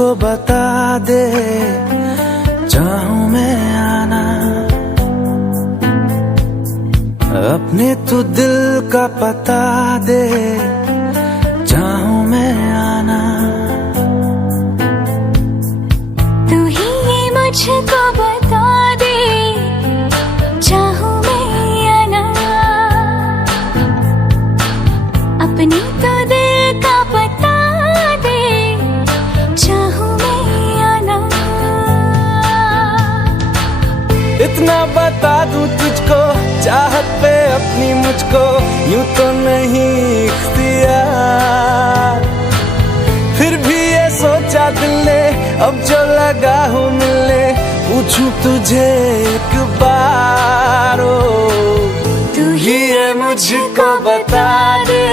मुझको बता दे, चाहूं मैं आना, अपने तू दिल का पता दे, चाहूं मैं आना। तू ही ये मुझको बता दे, चाहूं मैं आना, अपनी तो दिल का पता दे, चाहूं मैं आना। इतना बता दूं तुझको, चाहत पे अपनी मुझको यूं तो नहीं इख्तियार, फिर भी ये सोचा दिल ने अब जो लगा हूं मिलने, पूछूं तुझे एक बार। तू ही ये मुझको बता दे,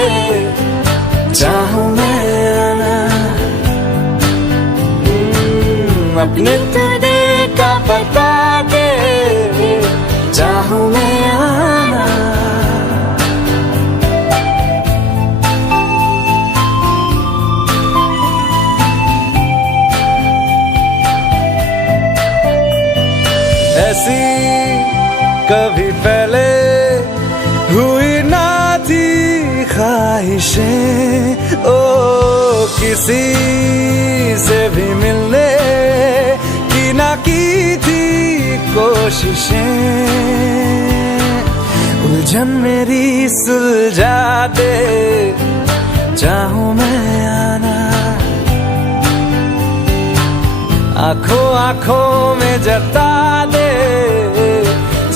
चाहूं मैं आना, अपने तो दिल का पता दे, चाहूं मैं आना। ऐसी कभी पहले हुई ना थी ख्वाहिशें, ओ किसी से भी मिलने की ना की थी कोशिशें, उलझन मेरी सुलझा दे, चाहूं मैं आना, आंखों आंखों में जता दे,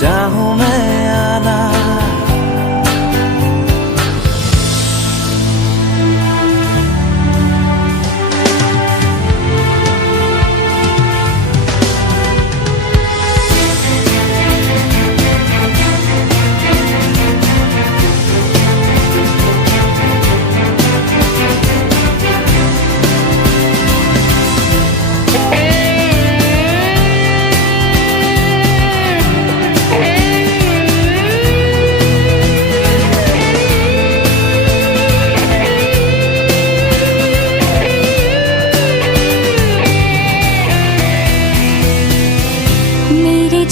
चाहूं मैं आना।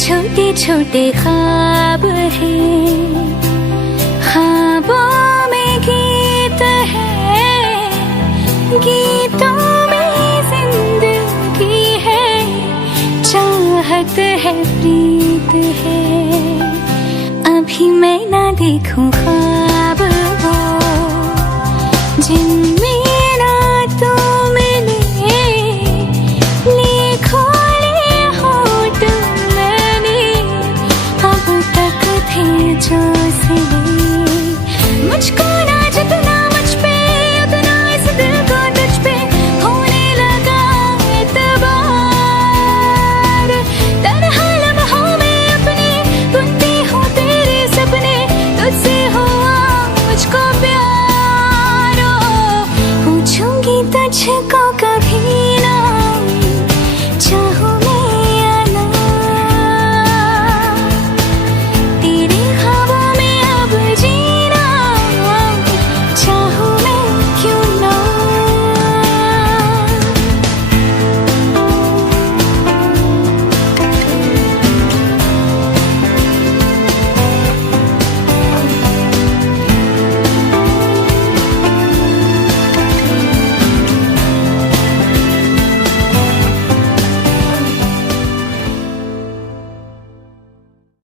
छोटे छोटे ख्वाब हैं, ख्वाबों में गीत है, गीतों में जिंदगी है, चाहत है, प्रीत है। अभी मैं ना देखूं ख्वाब वो जिन